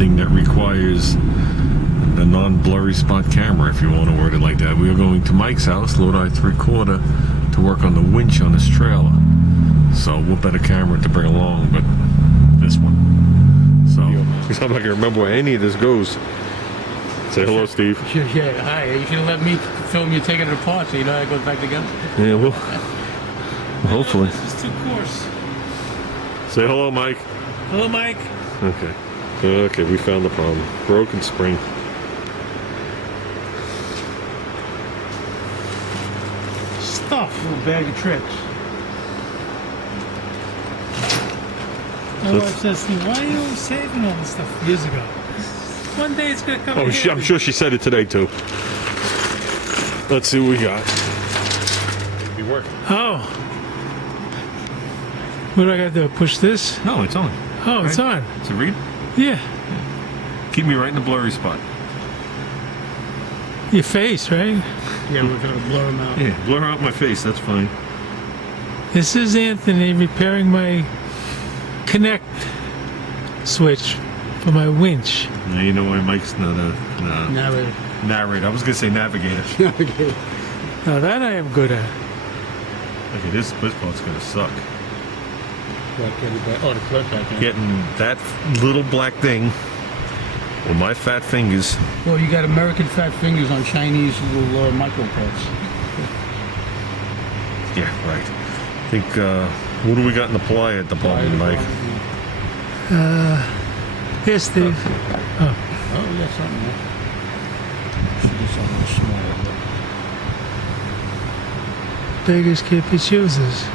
anything that requires the non-blurry spot camera, if you want to word it like that. We are going to Mike's house, Lodi 3/4, to work on the winch on his trailer. So what better camera to bring along but this one. So because I'm not gonna remember where any of this goes. Say hello, Steve. Yeah, hi. You should have let me film you taking it apart so you know how it goes back together. Yeah, well, hopefully. It's too coarse. Say hello, Mike. Hello, Mike. Okay. Okay, we found the problem. Broken spring. Stuff. Little bag of tricks. My wife says to me, why are you saving all this stuff years ago? One day it's going to come in. Oh, I'm sure she said it today, too. Let's see what we got. Be working. Oh. What do I got to do? Push this? No, it's on. Oh, it's on. It's a read? Yeah. Keep me right in the blurry spot. Your face, right? Yeah, we're going to blur them out. Yeah, blur out my face. That's fine. This is Anthony repairing my connect switch for my winch. Now you know why Mike's not a Narrator. narrator. I was going to say navigator. Now that I am good at. Okay, this part's going to suck. Oh, the clip back there. Getting that little black thing with my fat fingers. Well, you got American fat fingers on Chinese little micro parts. Yeah, right. I think, what do we got in the ply at the bottom, Mike? Here, Steve. Oh, yeah, something there. Should be something smaller. Beggars can't be choosers.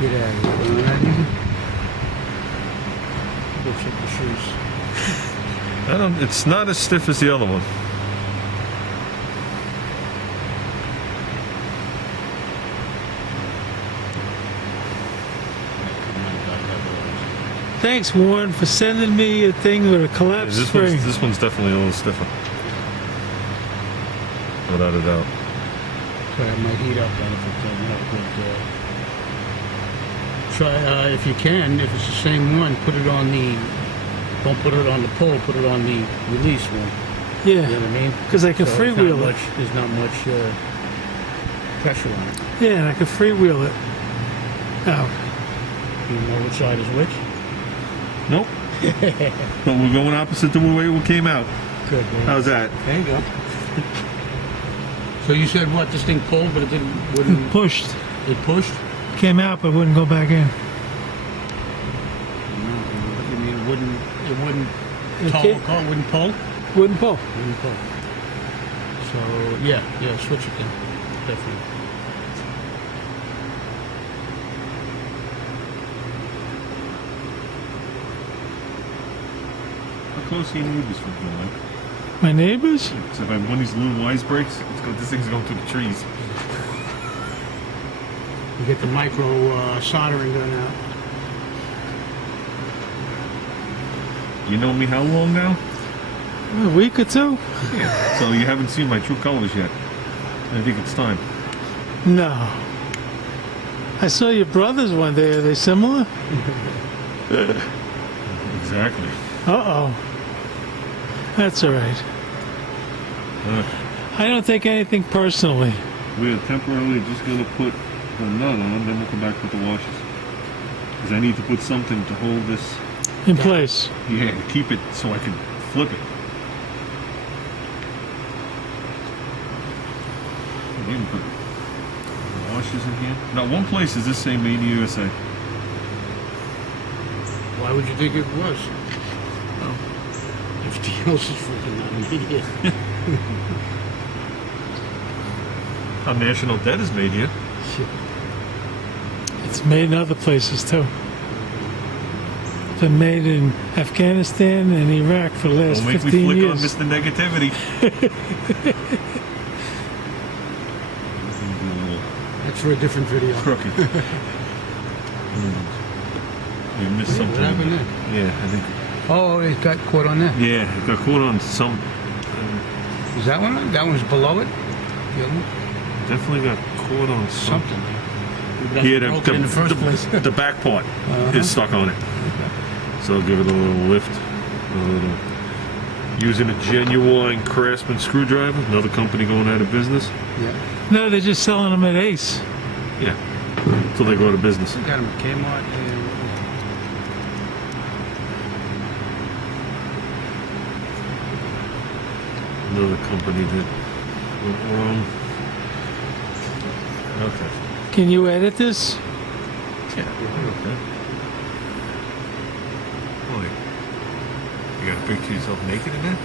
Get out of here. Go check the shoes. It's not as stiff as the other one. Thanks, Warren, for sending me a thing with a collapsed spring. This one's definitely a little stiffer. Without a doubt. But it might heat up then if it's not good. Try, if you can, if it's the same one, put it on the, don't put it on the pole, put it on the release one. Yeah. You know what I mean? Because I can So freewheel it. There's not much pressure on it. Yeah, and I can freewheel it. Oh. Do you know which side is which? Nope. But we're going opposite the way we came out. Good, man. How's that? There you go. So you said what? This thing pulled, but it wouldn't. Pushed. It pushed. Came out, but wouldn't go back in. What do you mean? It wouldn't It tow a can't- car? Wouldn't pull? Wouldn't pull. Wouldn't pull. So yeah, switch it then. Definitely. How close are your neighbors from here, Mike? My neighbors? So if I have one of these little wise breaks, this thing's going through the trees. You get the micro soldering gun out. You know me how long now? A week or two? Yeah. So you haven't seen my true colors yet. I think it's time. No. I saw your brothers one day. Are they similar? Exactly. Uh-oh. That's all right. I don't take anything personally. We're temporarily just going to put a nut on, then we'll come back with the washers. Because I need to put something to hold this. In place. Yeah, to keep it so I can flip it. You can put washers in here. Now, one place is this say Made in the USA. Why would you think it was? Well, everything else is freaking not immediate. Our national debt is made here. It's made in other places too. Been made in Afghanistan and Iraq for the last Don't make me 15 flick years. on Mr. Negativity. That's for a different video. Crooked. You missed something. What happened there? Yeah, I think. Oh, it got caught on that. Yeah, it got caught on some. Is that one? That one's below it? The other one? Definitely got caught on something. Something. Yeah, Broke it in the first place. the back part is stuck on it. So I'll give it a little lift. Using a genuine Craftsman screwdriver, another company going out of business. Yeah. No, they're just selling them at Ace. Yeah, until they go out of business. We got them at Kmart. Another company that went wrong. Okay. Can you edit this? Yeah. Okay. Boy, you got to picture yourself naked in there?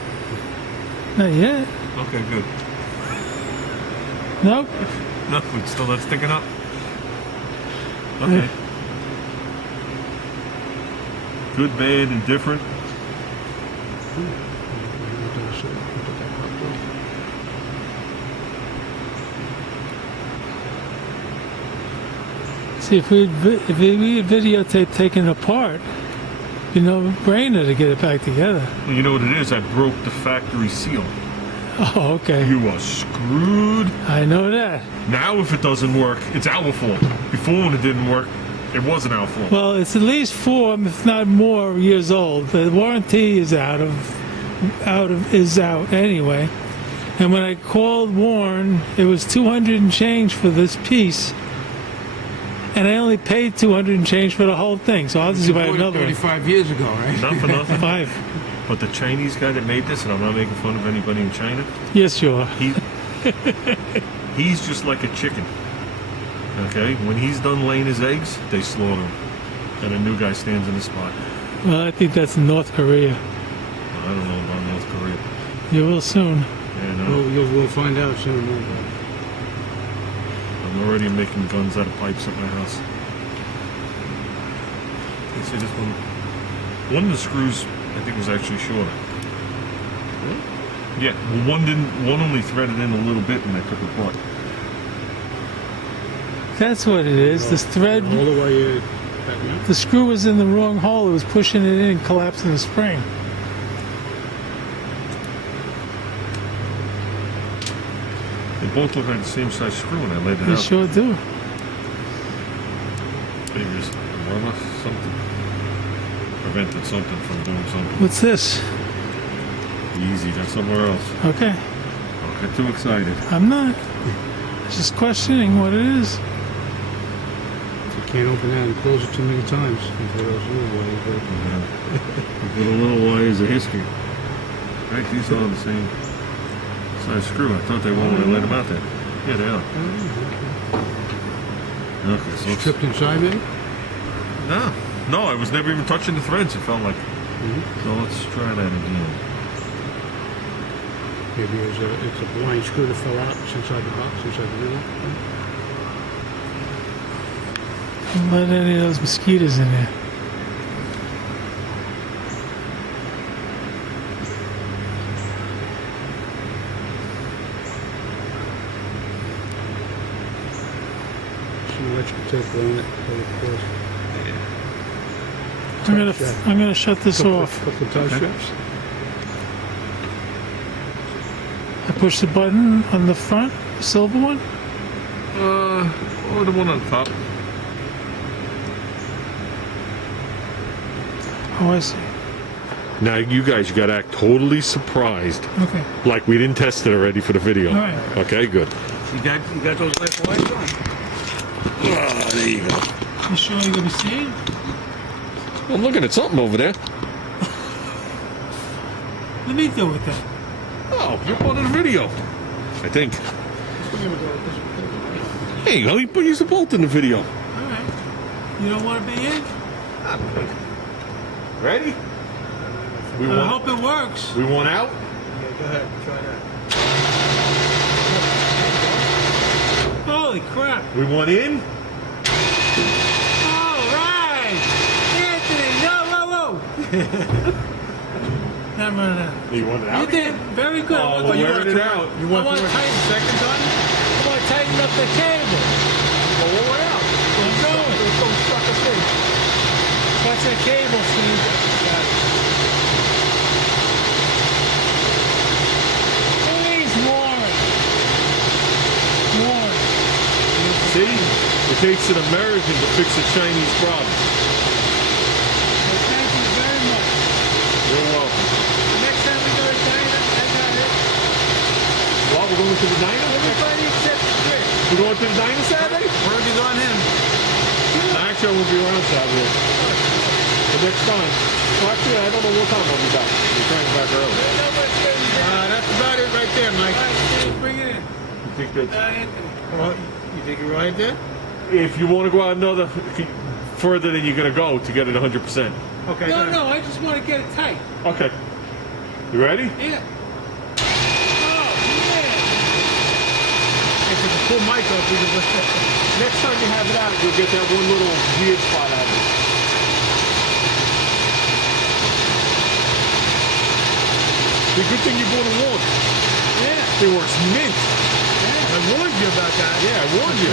Not yet. Okay, good. Nope. No, it's still not sticking up. Okay. Good, bad, indifferent. See, if we videotape taking it apart, you know, brainer to get it back together. Well, you know what it is? I broke the factory seal. Oh, okay. You are screwed. I know that. Now, if it doesn't work, it's our fault. Before, when it didn't work, it wasn't our fault. Well, it's at least 4, if not more, years old. The warranty is out anyway. And when I called Warren, it was 200 and change for this piece, and I only paid 200 and change for the whole thing. So I'll just buy another one. 35 years ago, right? Not for nothing. 5. But the Chinese guy that made this, and I'm not making fun of anybody in China, Yes, you are. he's just like a chicken. Okay? When he's done laying his eggs, they slaughter him. And a new guy stands in the spot. Well, I think that's North Korea. I don't know about North Korea. You will soon. Yeah, no. We'll find out soon. I'm already making guns out of pipes at my house. You see this one? One of the screws, I think, was actually shorter. Yeah, well, one only threaded in a little bit when I took it apart. That's what it is. This thread, All the way back now? the screw was in the wrong hole. It was pushing it in and collapsing the spring. They both look like the same size screw when I laid it They out. sure do. Maybe just rubber, something. Prevented something from doing something. What's this? Easy, that's somewhere else. Okay. Don't get too excited. I'm not. Just questioning what it is. You can't open that and close it too many times before those little ways. For the little wires of history. Right, these are all the same size screw. I thought they were when I laid them out there. Yeah, they are. Okay, so It's tripped inside maybe? No, I was never even touching the threads, it felt like. So let's try that again. Maybe it's a blind screw that fell out inside the box, inside the middle. Don't let any of those mosquitoes in there. Some electrical tape on it, but of course. I'm gonna shut this off. Couple of tie strips. I push the button on the front, the silver one. Or the one on top. Oh, I see. Now, you guys, you got to act totally surprised, Okay. like we didn't test it already for the video. All right. Okay, good. You got those left lights on? Oh, there you go. You sure you're gonna see it? I'm looking at something over there. Let me do it then. Oh, you're part of the video. I think. Hey, you put use a bolt in the video. All right. You don't want to be in? Ready? We I hope it works. We want out. Yeah, go ahead, try that. Holy crap! We want in. All right, Anthony. No, whoa. No. You want it You did very good. Oh, I we're want to wearing it out. You want to tighten second on it? I want to tighten up the cable. Well, we'll wear out. I'm going. Don't suck us in. Watch that cable, Steve. Please, Warren. Warren. See, it takes an American to fix a Chinese problem. Well, thank you very to the diner? Everybody except Chris. You going to the diner Saturday? Word is on him. Actually, I won't be around Saturday. The next time. Well, actually, I don't know what time I'll be back. We're trying back early. That's about it right there, Mike. Bring it in. You think that Anthony. Well, you think you're right there? if you want to go out another further than you're going to go to get it 100%? Okay. No, no, I just want to get it tight. Okay. You ready? Yeah. Oh, man. If you can pull Mike up, we can Next time you have it out, you'll get that one little weird spot out of it. The good thing you bought a one. Yeah. It works mint. I warned you about that. Yeah, I warned you.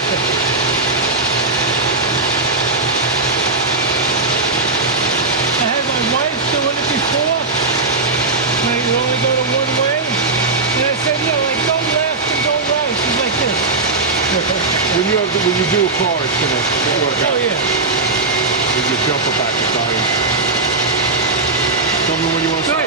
I had my wife doing it before. Like, you only go to one way. And I said, no, like, go left and go right. She's like this. When you do a car, it's gonna work out. Oh, yeah. With your jumper back to tires. Tell me when you want to So start.